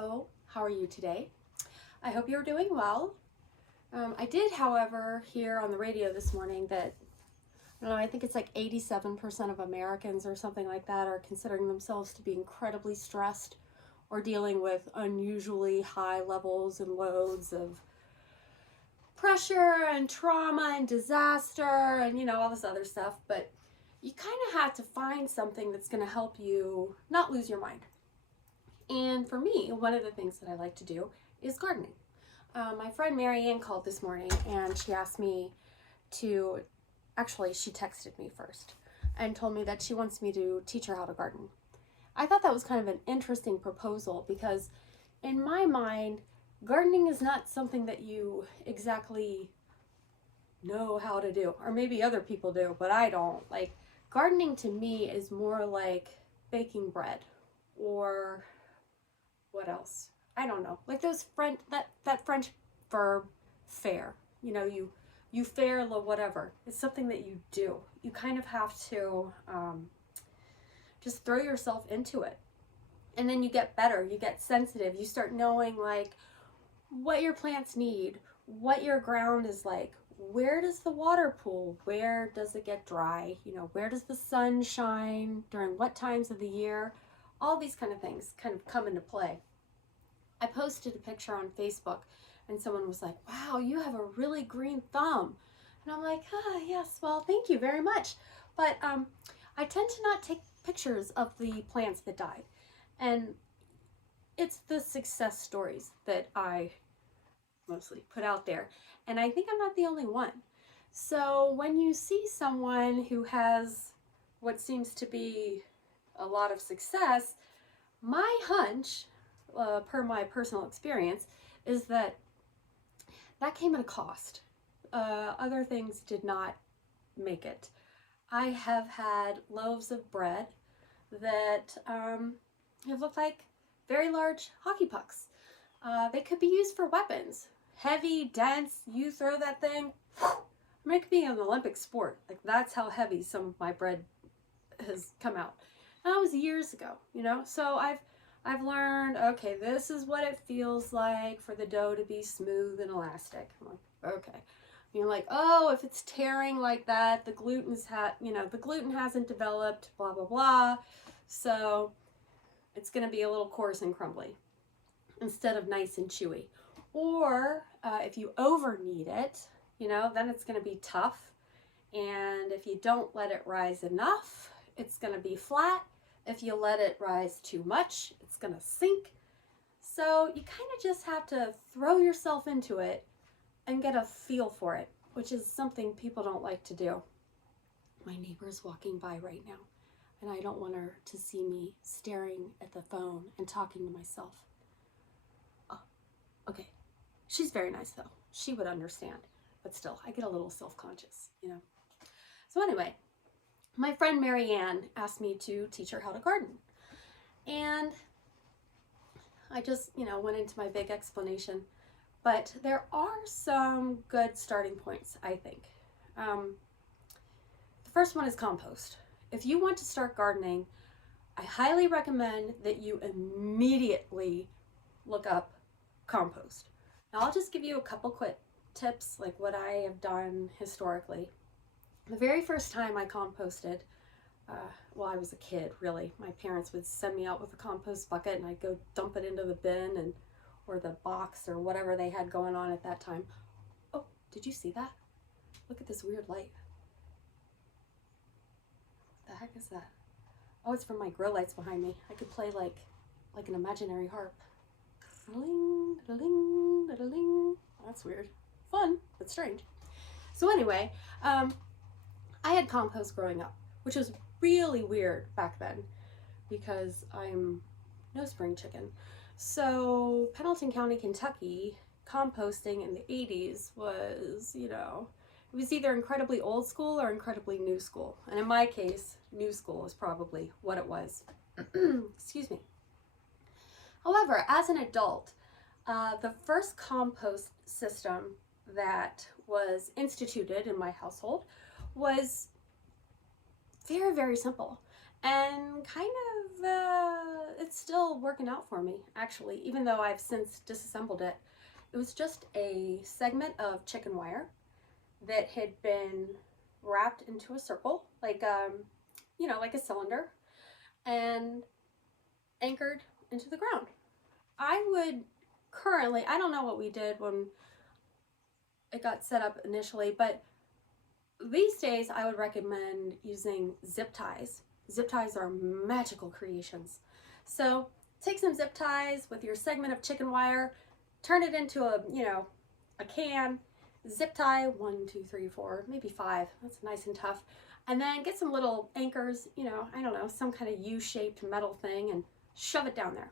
Hello, how are you today? I hope you're doing well. I did, however, hear on the radio this morning that, I don't know, I think it's like 87% of Americans or something like that are considering themselves to be incredibly stressed or dealing with unusually high levels and loads of pressure and trauma and disaster and, all this other stuff. But you kind of have to find something that's going to help you not lose your mind. And for me, one of the things that I like to do is gardening. My friend Marianne called this morning and she asked me to, actually she texted me first and told me that she wants me to teach her how to garden. I thought that was kind of an interesting proposal because in my mind, gardening is not something that you exactly know how to do, or maybe other people do, but I don't. Like, gardening to me is more like baking bread, or what else? I don't know. Like those French, that French verb, faire. You faire le whatever. It's something that you do. You kind of have to just throw yourself into it. And then you get better, you get sensitive, you start knowing like what your plants need, what your ground is like, where does the water pool, where does it get dry, where does the sun shine, during what times of the year, all these kind of things kind of come into play. I posted a picture on Facebook and someone was like, wow, you have a really green thumb. And I'm like, yes, well, thank you very much. But I tend to not take pictures of the plants that died. And it's the success stories that I mostly put out there. And I think I'm not the only one. So when you see someone who has what seems to be a lot of success, my hunch, per my personal experience, is that came at a cost. Other things did not make it. I have had loaves of bread that have looked like very large hockey pucks. They could be used for weapons. Heavy, dense, you throw that thing, I mean, it could be an Olympic sport. Like, that's how heavy some of my bread has come out. And that was years ago, So I've learned, okay, this is what it feels like for the dough to be smooth and elastic. I'm like, okay. You're like, oh, if it's tearing like that, the gluten hasn't developed, blah, blah, blah. So it's going to be a little coarse and crumbly instead of nice and chewy. Or if you over knead it, then it's going to be tough. And if you don't let it rise enough, it's going to be flat. If you let it rise too much, it's going to sink. So you kind of just have to throw yourself into it and get a feel for it, which is something people don't like to do. My neighbor's walking by right now, and I don't want her to see me staring at the phone and talking to myself. Oh, okay. She's very nice though. She would understand, but still, I get a little self-conscious, So anyway, my friend Marianne asked me to teach her how to garden. And I just, went into my big explanation. But there are some good starting points, I think. The first one is compost. If you want to start gardening, I highly recommend that you immediately look up compost. Now, I'll just give you a couple quick tips, like what I have done historically. The very first time I composted, I was a kid, really. My parents would send me out with a compost bucket and I'd go dump it into the bin or the box or whatever they had going on at that time. Oh, did you see that? Look at this weird light. What the heck is that? Oh, it's from my grow lights behind me. I could play like an imaginary harp. Da-ling, da-ling, da-ling. That's weird. Fun, but strange. So anyway, I had compost growing up, which was really weird back then because I'm no spring chicken. So Pendleton County, Kentucky, composting in the 80s was, it was either incredibly old school or incredibly new school. And in my case, new school is probably what it was. Excuse me. However, as an adult, the first compost system that was instituted in my household was very, very simple and kind of, it still working out for me, actually, even though I've since disassembled it. It was just a segment of chicken wire that had been wrapped into a circle, like, you know, like a cylinder, and anchored into the ground. I would currently, I don't know what we did when it got set up initially, but these days I would recommend using zip ties. Zip ties are magical creations. So take some zip ties with your segment of chicken wire, turn it into a, you know, a can, zip tie 1, 2, 3, 4, maybe 5. That's nice and tough. And then get some little anchors, you know, I don't know, some kind of U-shaped metal thing, and shove it down there.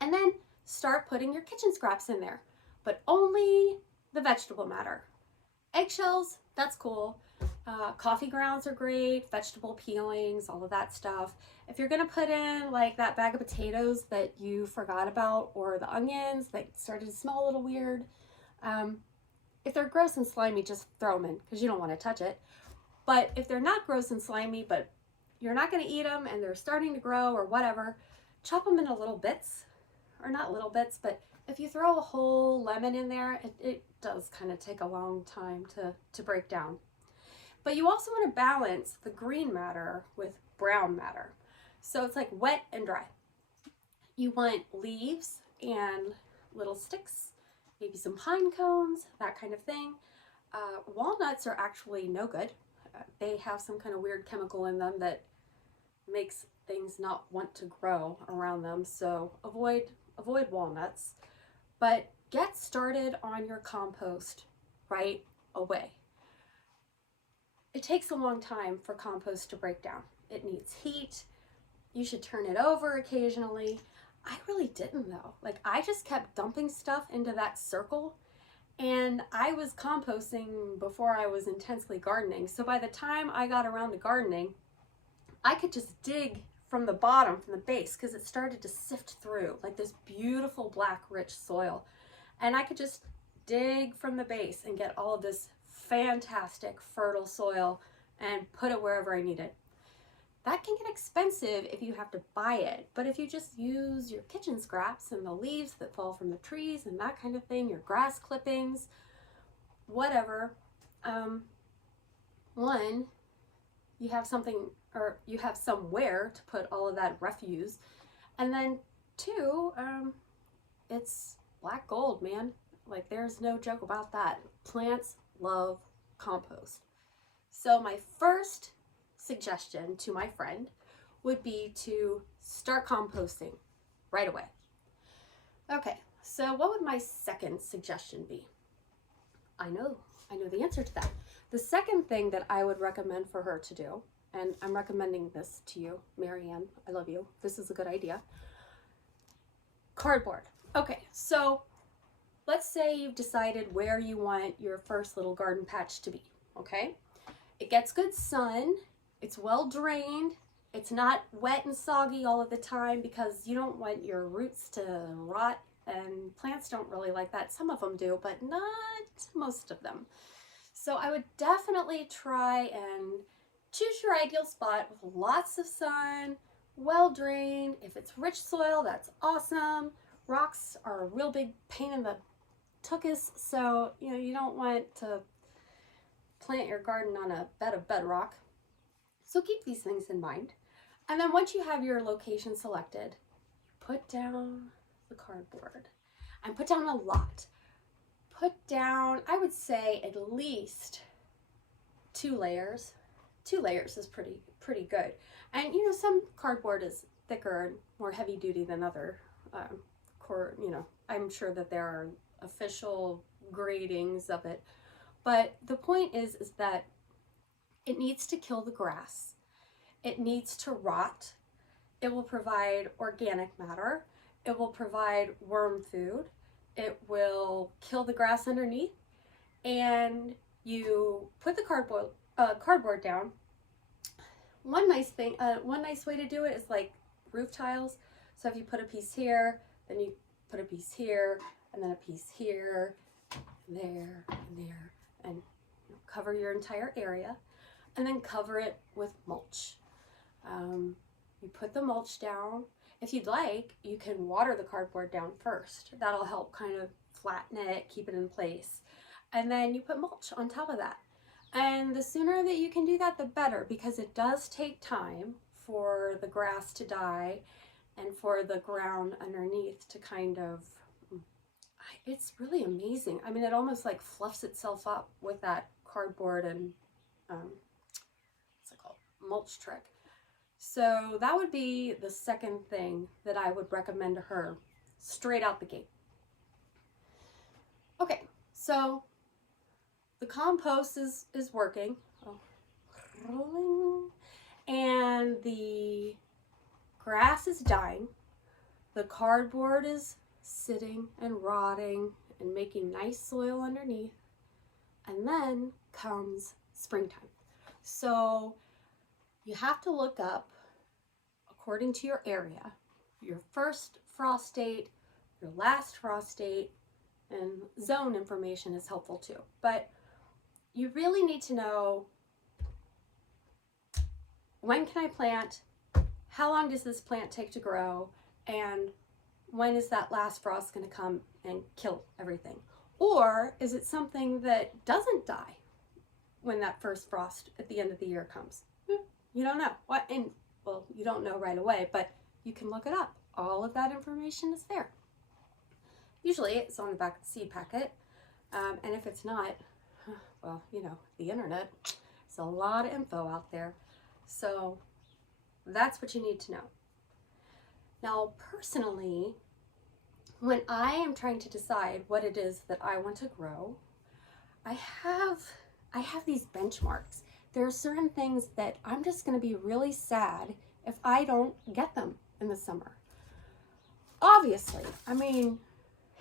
And then start putting your kitchen scraps in there, but only the vegetable matter. Eggshells, that's cool. Coffee grounds are great, vegetable peelings, all of that stuff. If you're gonna put in like that bag of potatoes that you forgot about, or the onions that started to smell a little weird, if they're gross and slimy, just throw them in because you don't want to touch it. But if they're not gross and slimy, but you're not gonna eat them and they're starting to grow or whatever, chop them into little bits, or not little bits, but if you throw a whole lemon in there, it does kind of take a long time to break down. But you also want to balance the green matter with brown matter. So it's like wet and dry. You want leaves and little sticks, maybe some pine cones, that kind of thing. Walnuts are actually no good. They have some kind of weird chemical in them that makes things not want to grow around them. So avoid walnuts. But get started on your compost right away. It takes a long time for compost to break down. It needs heat. You should turn it over occasionally. I really didn't though. Like, I just kept dumping stuff into that circle, and I was composting before I was intensely gardening. So by the time I got around to gardening, I could just dig from the bottom, from the base, because it started to sift through like this beautiful black rich soil, and I could just dig from the base and get all of this fantastic fertile soil and put it wherever I need it. That can get expensive if you have to buy it, but if you just use your kitchen scraps and the leaves that fall from the trees and that kind of thing, your grass clippings, whatever, one, you have something, or you have somewhere to put all of that refuse, and then two, it's black gold, man. Like, there's no joke about that. Plants love compost. So my first suggestion to my friend would be to start composting right away. Okay, so what would my second suggestion be? I know the answer to that. The second thing that I would recommend for her to do, and I'm recommending this to you, Marianne, I love you, this is a good idea. Cardboard. Okay, so let's say you've decided where you want your first little garden patch to be, okay? It gets good sun, it's well drained, it's not wet and soggy all of the time because you don't want your roots to rot, and plants don't really like that. Some of them do, but not most of them. So I would definitely try and choose your ideal spot with lots of sun, well drained. If it's rich soil, that's awesome. Rocks are a real big pain in the tuchus, so you don't want to plant your garden on a bed of bedrock. So keep these things in mind. And then once you have your location selected, put down the cardboard, and put down a lot. Put down, I would say, at least 2 layers. 2 layers is pretty good. And some cardboard is thicker and more heavy duty than other I'm sure that there are official gradings of it, but the point is that it needs to kill the grass. It needs to rot. It will provide organic matter. It will provide worm food. It will kill the grass underneath. And you put the cardboard down. One nice way to do it is like roof tiles. So if you put a piece here, then you put a piece here, and then a piece here, there, and there, and cover your entire area, and then cover it with mulch. You put the mulch down. If you'd like, you can water the cardboard down first. That'll help kind of flatten it, keep it in place. And then you put mulch on top of that. And the sooner that you can do that, the better, because it does take time for the grass to die and for the ground underneath to kind of, it's really amazing. I mean, it almost like fluffs itself up with that cardboard and what's it called, mulch trick. So that would be the second thing that I would recommend to her straight out the gate. Okay, so the compost is working. Oh, and the grass is dying. The cardboard is sitting and rotting and making nice soil underneath. And then comes springtime. So you have to look up, according to your area, your first frost date, your last frost date, and zone information is helpful too. But you really need to know, when can I plant? How long does this plant take to grow? And when is that last frost going to come and kill everything? Or is it something that doesn't die when that first frost at the end of the year comes? You don't know. Well, you don't know right away, but you can look it up. All of that information is there. Usually it's on the back of the seed packet. And if it's not, well, you know, the internet, there's a lot of info out there. So that's what you need to know. Now, personally, when I am trying to decide what it is that I want to grow, I have these benchmarks. There are certain things that I'm just going to be really sad if I don't get them in the summer. Obviously, I mean,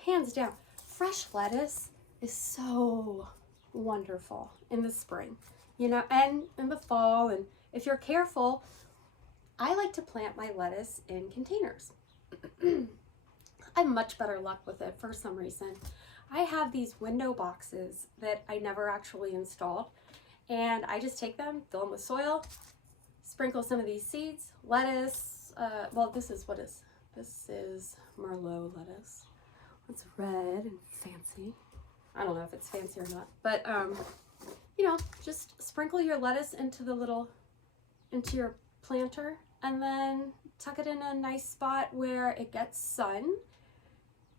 hands down, fresh lettuce is so wonderful in the spring, you know, and in the fall. And if you're careful, I like to plant my lettuce in containers. I have much better luck with it for some reason. I have these window boxes that I never actually installed, and I just take them, fill them with soil, sprinkle some of these seeds, lettuce. Well, this is Merlot lettuce. It's red and fancy. I don't know if it's fancy or not, but you know, just sprinkle your lettuce into your planter, and then tuck it in a nice spot where it gets sun.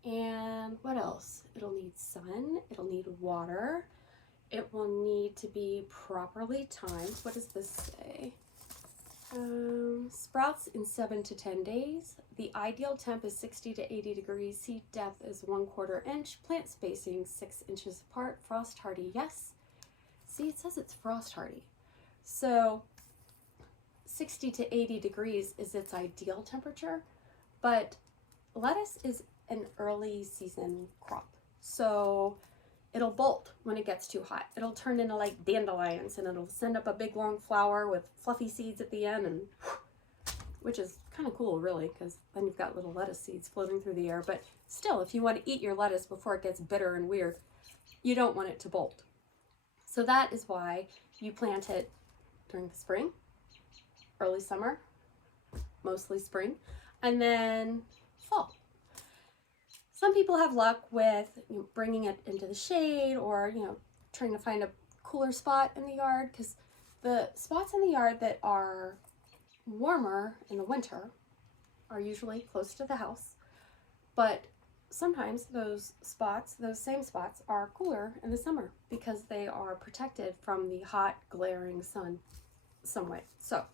And what else? It'll need sun, it'll need water, it will need to be properly timed. What does this say? Sprouts in 7 to 10 days. The ideal temp is 60 to 80 degrees. Seed depth is 1/4 inch. Plant spacing 6 inches apart. Frost hardy, yes. See, it says it's frost hardy. So 60 to 80 degrees is its ideal temperature, but lettuce is an early season crop. So it'll bolt when it gets too hot. It'll turn into like dandelions, and it'll send up a big long flower with fluffy seeds at the end, and which is kind of cool really, because then you've got little lettuce seeds floating through the air. But still, if you want to eat your lettuce before it gets bitter and weird, you don't want it to bolt. So that is why you plant it during the spring, early summer, mostly spring, and then fall. Some people have luck with bringing it into the shade, or trying to find a cooler spot in the yard, because the spots in the yard that are warmer in the winter are usually close to the house, but sometimes those same spots are cooler in the summer because they are protected from the hot, glaring sun somewhat. So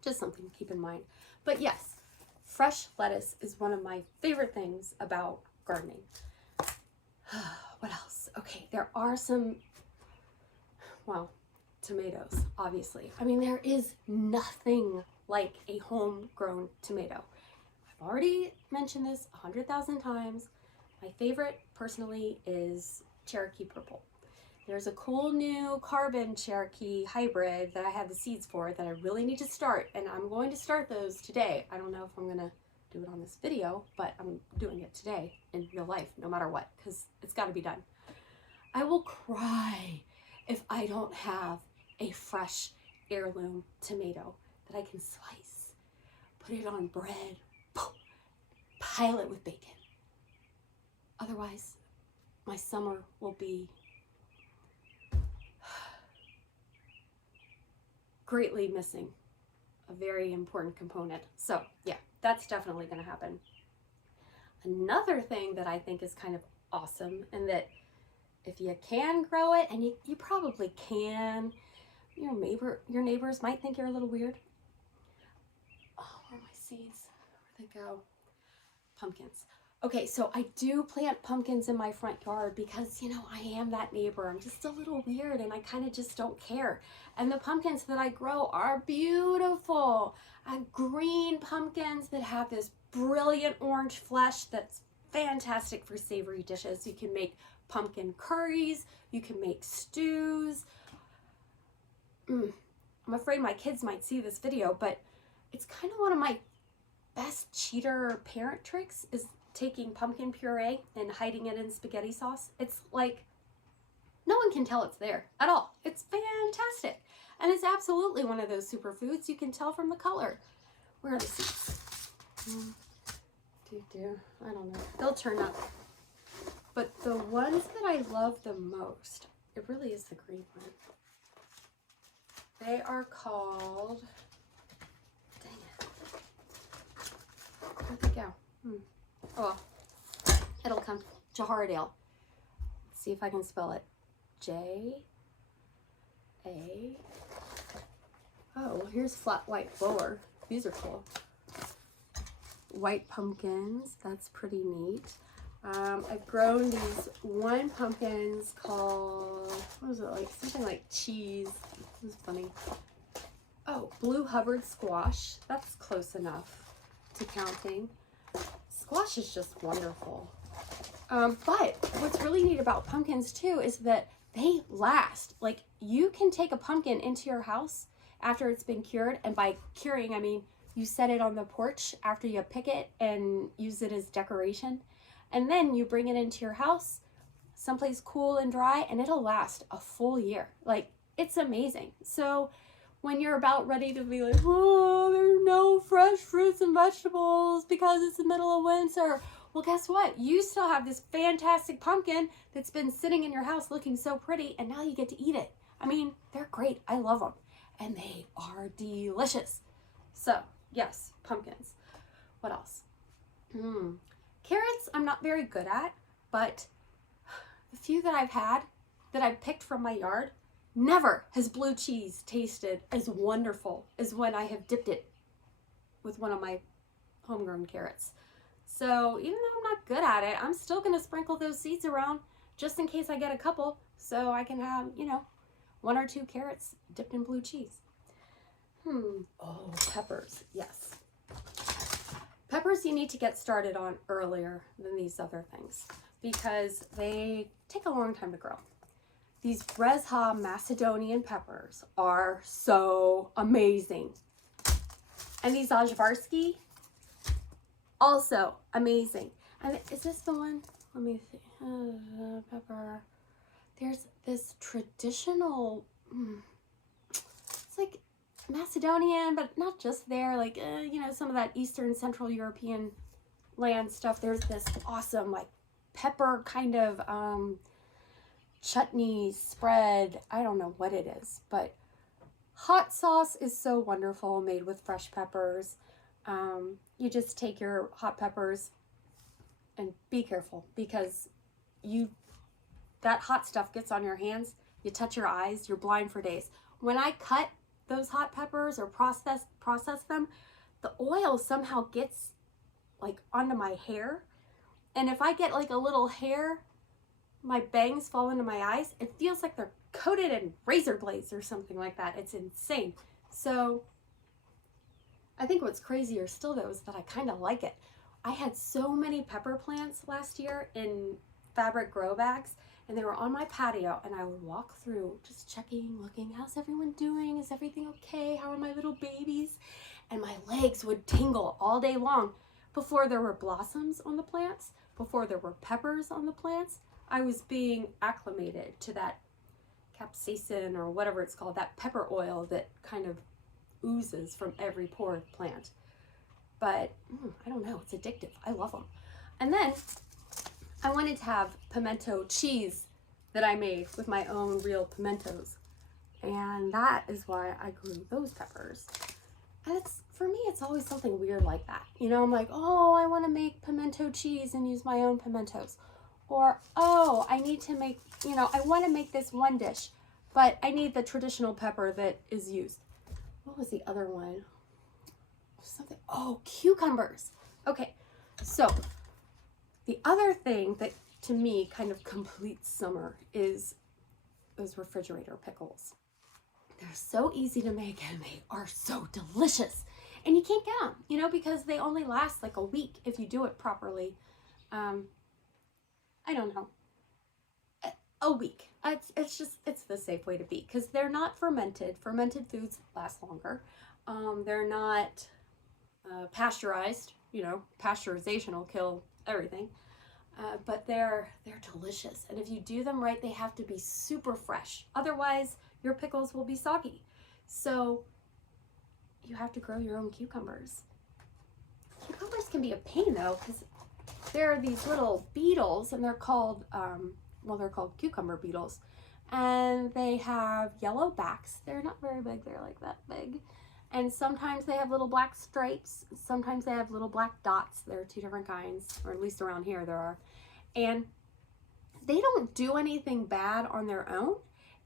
just something to keep in mind. But yes, fresh lettuce is one of my favorite things about gardening. What else? Okay, there are some, well, tomatoes, obviously. I mean, there is nothing like a homegrown tomato. I've already mentioned this 100,000 times. My favorite, personally, is Cherokee Purple. There's a cool new carbon Cherokee hybrid that I have the seeds for that I really need to start, and I'm going to start those today. I don't know if I'm going to do it on this video, but I'm doing it today in real life, no matter what, because it's got to be done. I will cry if I don't have a fresh heirloom tomato that I can slice, put it on bread, boom, pile it with bacon. Otherwise, my summer will be greatly missing a very important component. So yeah, that's definitely going to happen. Another thing that I think is kind of awesome, and that if you can grow it, and you probably can, your neighbors might think you're a little weird. Oh, where are my seeds? Where'd they go? Pumpkins. Okay, so I do plant pumpkins in my front yard because, I am that neighbor. I'm just a little weird and I kind of just don't care. And the pumpkins that I grow are beautiful. Green pumpkins that have this brilliant orange flesh that's fantastic for savory dishes. You can make pumpkin curries, you can make stews. I'm afraid my kids might see this video, but it's kind of one of my best cheater parent tricks is taking pumpkin puree and hiding it in spaghetti sauce. It's like no one can tell it's there at all. It's fantastic. And it's absolutely one of those superfoods. You can tell from the color. Where are the seeds? I don't know. They'll turn up. But the ones that I love the most, it really is the green one. They are called, dang it. Where'd they go? Oh, it'll come. Jaharadale. Let's see if I can spell it. J-A. Oh, here's flat white bower. These are cool. White pumpkins. That's pretty neat. I've grown these one pumpkins called, what was it, like something like cheese. It was funny. Oh, blue Hubbard squash. That's close enough to counting. Squash is just wonderful. But what's really neat about pumpkins too is that they last. Like, you can take a pumpkin into your house after it's been cured, and by curing, I mean you set it on the porch after you pick it and use it as decoration, and then you bring it into your house someplace cool and dry, and it'll last a full year. Like, it's amazing. So when you're about ready to be like, oh, there's no fresh fruits and vegetables because it's the middle of winter, well, guess what? You still have this fantastic pumpkin that's been sitting in your house looking so pretty, and now you get to eat it. I mean, they're great. I love them. And they are delicious. So, yes, pumpkins. What else? Carrots, I'm not very good at, but the few that I've had, that I've picked from my yard, never has blue cheese tasted as wonderful as when I have dipped it with one of my homegrown carrots. So even though I'm not good at it, I'm still going to sprinkle those seeds around just in case I get a couple, so I can have, 1 or 2 carrots dipped in blue cheese. Oh, peppers. Yes. Peppers you need to get started on earlier than these other things because they take a long time to grow. These Brezha Macedonian peppers are so amazing. And these Ajvarski, also amazing. And is this the one? Let me see. Pepper. There's this traditional, it's like Macedonian, but not just there. Like, some of that Eastern Central European land stuff. There's this awesome, like, pepper kind of chutney spread. I don't know what it is, but hot sauce is so wonderful made with fresh peppers. You just take your hot peppers and be careful because that hot stuff gets on your hands, you touch your eyes, you're blind for days. When I cut those hot peppers or process them, the oil somehow gets like onto my hair. And if I get like a little hair, my bangs fall into my eyes. It feels like they're coated in razor blades or something like that. It's insane. So I think what's crazier still though is that I kind of like it. I had so many pepper plants last year in fabric grow bags, and they were on my patio, and I would walk through just checking, looking, how's everyone doing? Is everything okay? How are my little babies? And my legs would tingle all day long. Before there were blossoms on the plants, before there were peppers on the plants, I was being acclimated to that capsaicin or whatever it's called, that pepper oil that kind of oozes from every pore of the plant. but I don't know, it's addictive. I love them. And then I wanted to have pimento cheese that I made with my own real pimentos. And that is why I grew those peppers. And it's, for me, it's always something weird like that. You know, I'm like, oh, I want to make pimento cheese and use my own pimentos. Or, oh, I need to make, you know, I want to make this one dish, but I need the traditional pepper that is used. What was the other one? Something, oh, cucumbers. Okay, so the other thing that to me kind of completes summer is those refrigerator pickles. They're so easy to make and they are so delicious. And you can't get them, you know, because they only last like a week if you do it properly. I don't know. A week. It's the safe way to be, because they're not fermented. Fermented foods last longer. They're not pasteurized. You know, pasteurization will kill everything. But they're delicious. And if you do them right, they have to be super fresh. Otherwise, your pickles will be soggy. So you have to grow your own cucumbers. Cucumbers can be a pain though, because there are these little beetles, and they're called, well, they're called cucumber beetles. And they have yellow backs. They're not very big, they're like that big. And sometimes they have little black stripes. Sometimes they have little black dots. There are two different kinds, or at least around here there are. And they don't do anything bad on their own,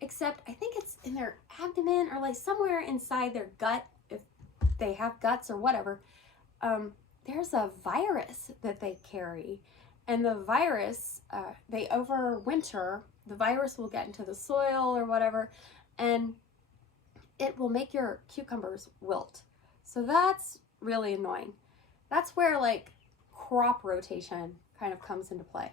except I think it's in their abdomen or like somewhere inside their gut, if they have guts or whatever. There's a virus that they carry. And the virus, they overwinter, the virus will get into the soil or whatever, and it will make your cucumbers wilt. So that's really annoying. That's where like crop rotation kind of comes into play.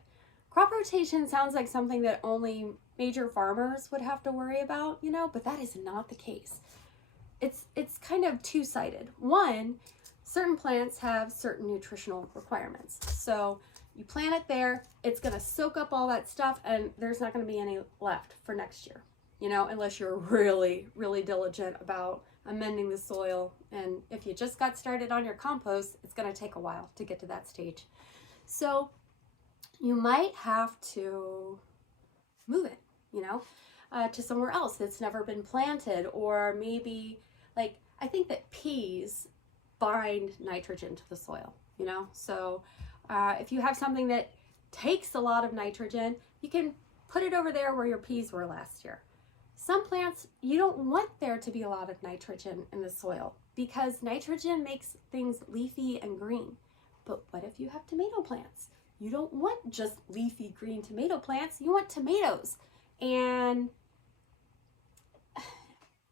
Crop rotation sounds like something that only major farmers would have to worry about, you know, but that is not the case. It's kind of two-sided. One, certain plants have certain nutritional requirements. So you plant it there, it's going to soak up all that stuff, and there's not going to be any left for next year, you know, unless you're really, really diligent about amending the soil. And if you just got started on your compost, it's going to take a while to get to that stage. So you might have to move it, you know, to somewhere else that's never been planted, or maybe like, I think that peas bind nitrogen to the soil, you know, so if you have something that takes a lot of nitrogen, you can put it over there where your peas were last year. Some plants, you don't want there to be a lot of nitrogen in the soil, because nitrogen makes things leafy and green. But what if you have tomato plants? You don't want just leafy green tomato plants, you want tomatoes. And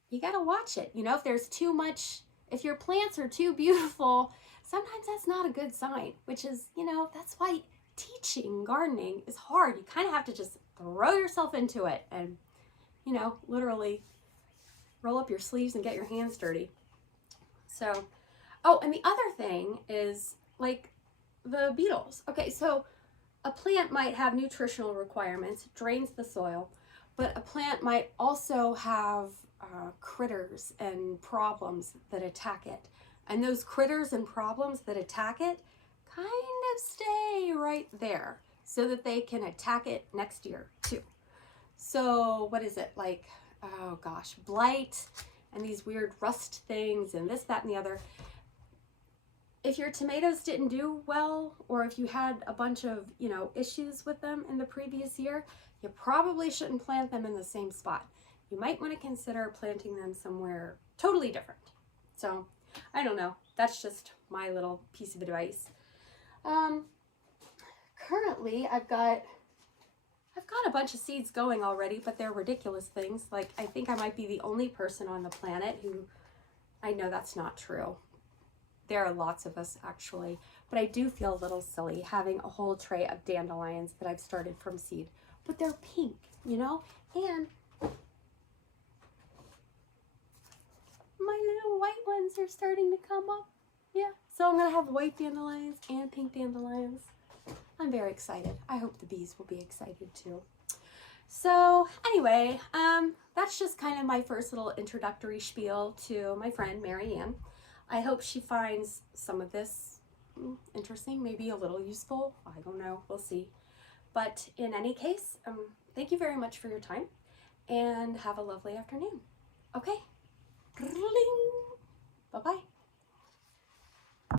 you gotta watch it. You know, if there's too much, if your plants are too beautiful, sometimes that's not a good sign, which is, you know, that's why teaching gardening is hard. You kind of have to just throw yourself into it and, you know, literally roll up your sleeves and get your hands dirty. So, oh, and the other thing is like the beetles. Okay, so a plant might have nutritional requirements, drains the soil, but a plant might also have critters and problems that attack it. And those critters and problems that attack it kind of stay right there so that they can attack it next year too. So what is it like, oh gosh, blight and these weird rust things and this, that, and the other. If your tomatoes didn't do well, or if you had a bunch of, you know, issues with them in the previous year, you probably shouldn't plant them in the same spot. You might want to consider planting them somewhere totally different. So I don't know. That's just my little piece of advice. Currently, I've got a bunch of seeds going already, but they're ridiculous things. Like, I think I might be the only person on the planet who, I know that's not true. There are lots of us actually, but I do feel a little silly having a whole tray of dandelions that I've started from seed, but they're pink, you know, and my little white ones are starting to come up. Yeah, so I'm gonna have white dandelions and pink dandelions. I'm very excited. I hope the bees will be excited too. So anyway, that's just kind of my first little introductory spiel to my friend Marianne. I hope she finds some of this interesting, maybe a little useful. I don't know, we'll see. But in any case, thank you very much for your time, and have a lovely afternoon. Okay.